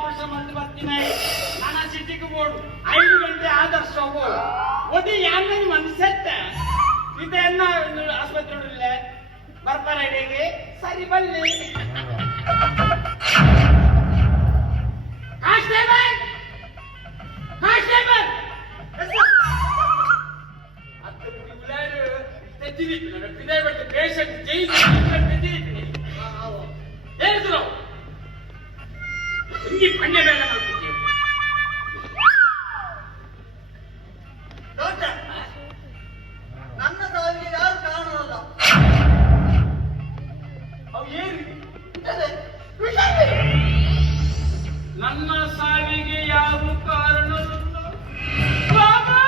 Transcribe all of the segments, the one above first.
Operation ಮಾಡಿ ಬರ್ತೀನಿ ನನ್ನ ಸಿಟಿಗೆ ಬೋರ್ಡು 5 ಗಂಟೆ ಆದರ್ಶ ಒಡಿ ಯಾರು ಮನ್ಸೆತ್ತ ಇದನ್ನ ಆಸ್ಪತ್ರೆ ನೋಡಿಲ್ಲ ಬರ್ತಾರೆ ಅಡಿಗೆ ಸರಿ ಬನ್ನಿ ಕಾನ್ಸ್ಟೇಬಲ್ ಕಾನ್ಸ್ಟೇಬಲ್ ಅದು ಬಿಲಾರು ತೆಜ್ಜಿದಿತ್ತು ನನ್ನ ಪಿದಾಯ ಬಟ್ಟೆ ಪೇಷಂಟ್ ಜೈಲು ತೆಜ್ಜಿದಿತ್ತು ಹೇಳಿದ್ರು ಹಿಂಗೆ ಪಂಡೆ ಬೇಡ ಮಾಡ್ಬಿಟ್ಟು ನನ್ನ ಸಾವಿಗೆ ಯಾರು ಕಾರಣವಲ್ಲ. ಅವು ಏನು ನನ್ನ ಸಾವಿಗೆ ಯಾವ ಕಾರಣವಿಲ್ಲ ಬಾಬಾ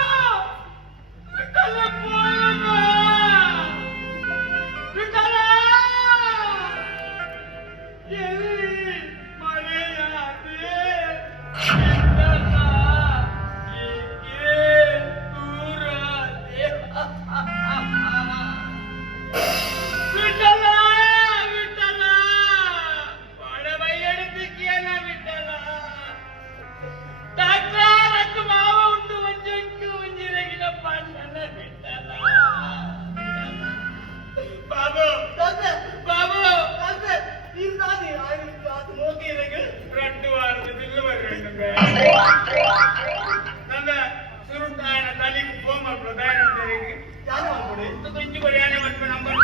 ವಿಠಲ ಪೋಯಮ್ಮ ವಿಠಲ ಎಲ್ಲಿ ಮಳೆಯಾದೆ ವಿಠಲ ವಿಠಲ ಬಡವೈ ಎಡುತ್ತಿಕ್ಕಿಯಲ್ಲ ವಿಠಲ ಡಾಕ್ಟರ್ ಮಾವ ಉಂಟು ಒಂಜಂಕು ಒಂಜಿರಗಿನ ಪಾಂಡನ ವಿಠಲ ಬಾಬು ಬಾಬು இருந்தாது அது நோக்கியதுக்கு 2 வாரத்துக்கு வருவாங்க நம்ம சுருட்டான தலிக்கு போமா பிரதான தெரியுது யாரு வந்து இது கொஞ்சம் பரியான வந்து number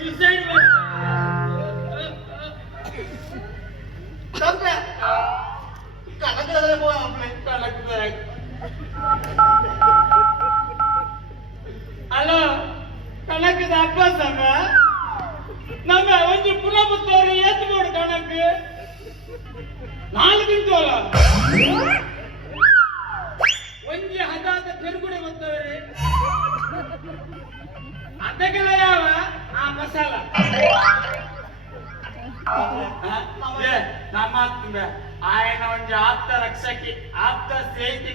suicide sampai kadang-kadang mau kadang-kadang halo kadang-kadang apa sama nama onju pula betul ya tu orang kadang-kadang 4 ಗಂಟೆ ಅಲ್ಲ ಒಂಜಿ ಹದಾದ ಪೆರುಗುಡೆ ಬರ್ತವರೆ ಅದಕ್ಕೆಲ್ಲ ಯಾವ ಆ ಮಸಾಲ ನಮ್ಮ ఆయన ಒಂಜಿ ಆಪ್ತ ರಕ್ಷಕಿ ಆಪ್ತ ಸ್ನೇಹಿತಿ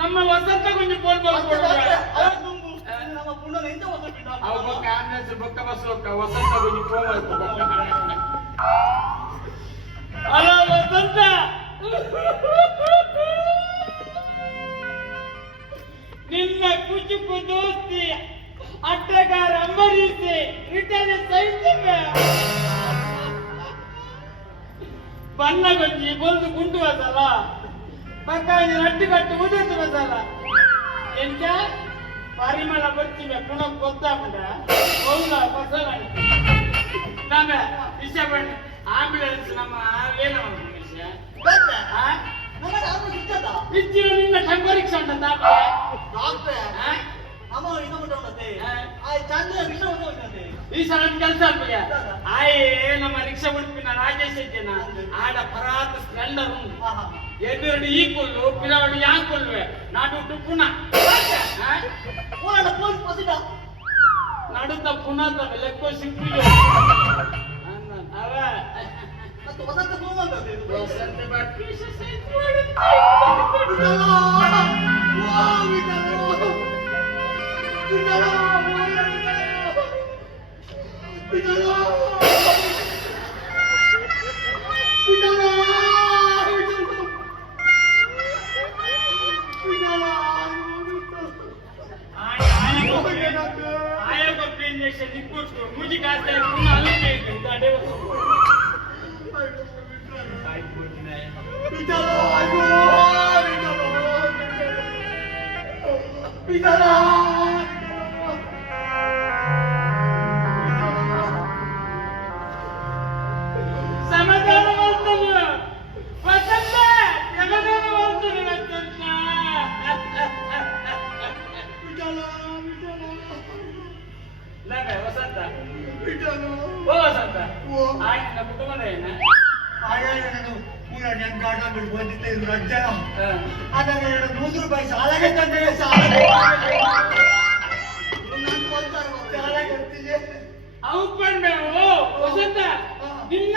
ನಮ್ಮ ವಸಂತ ಕೊಂಚ ಫೋನ್ ನಮ್ಮ ಪುಣ್ಯ ಎಂತ ವಸಂತ ಅವ ಬೊಕ್ಕ ಆಂಬುಲೆನ್ಸ್ ಬೊಕ್ಕ ಬಸ್ ವಸಂತ ಕೊಂಚ ಫೋನ್ ಹಲೋ ವಸಂತ ನಿನ್ನ ಕುಚುಕು ದೋಸ್ತಿ ಅಡ್ಡಗಾರ ಅಂಬರೀಸಿ ರಿಟರ್ನ್ ಸೈನ್ಸಿವೆ ಬಣ್ಣ ಗಂಜಿ ಬೊಲ್ದು ಗುಂಡು ಬಸಲ್ಲ ಪಕ್ಕಾಯಿ ರಟ್ಟಿ ಕಟ್ಟು ಉದಿರ್ತು ಬಸಲ್ಲ ಎಂತ ಪರಿಮಳ ಬರ್ತೀವಿ ಪುನಃ ಗೊತ್ತಾಗ್ಬಿಡ ಹೌದ ಬಸಲ್ಲ ನಮ್ಮ ವಿಷಯ ಬಣ್ಣ ಆಂಬ್ಯುಲೆನ್ಸ್ ನಮ್ಮ ಏನ ವಿಷಯ ಇಚ್ಚಿನ ನಿನ್ನ ಟೆಂಪರಿಕ್ಷ ಉಂಟ ಈ ಸಲ ಕೆಲಸ ಆಯೇ ನಮ್ಮ ರಿಕ್ಷಾ ಉಡುಪಿನ ರಾಜೇಶ್ ಇದ್ದೇನ ಆಡ ಪರಾತ ಸ್ಪ್ಲೆಂಡರ್ ಎದುರು ಈ ಕೊಲ್ಲು ಪಿಲವಡು ಯಾ ಕೊಲ್ವೆ ನಾಡು ಪುನಃ ನಡುತ್ತ ಪುನಃ ಲೆಕ್ಕೋ ಸಿಕ್ಕಿದೆ ಅವ ವಸಂತ ಬಾಟ್ಲಿ ₹100 ಸಾಲಗೆ ತಂದೆ ಸಾಲ ಅವು ಪಂಡ ವಸಂತ ನಿನ್ನ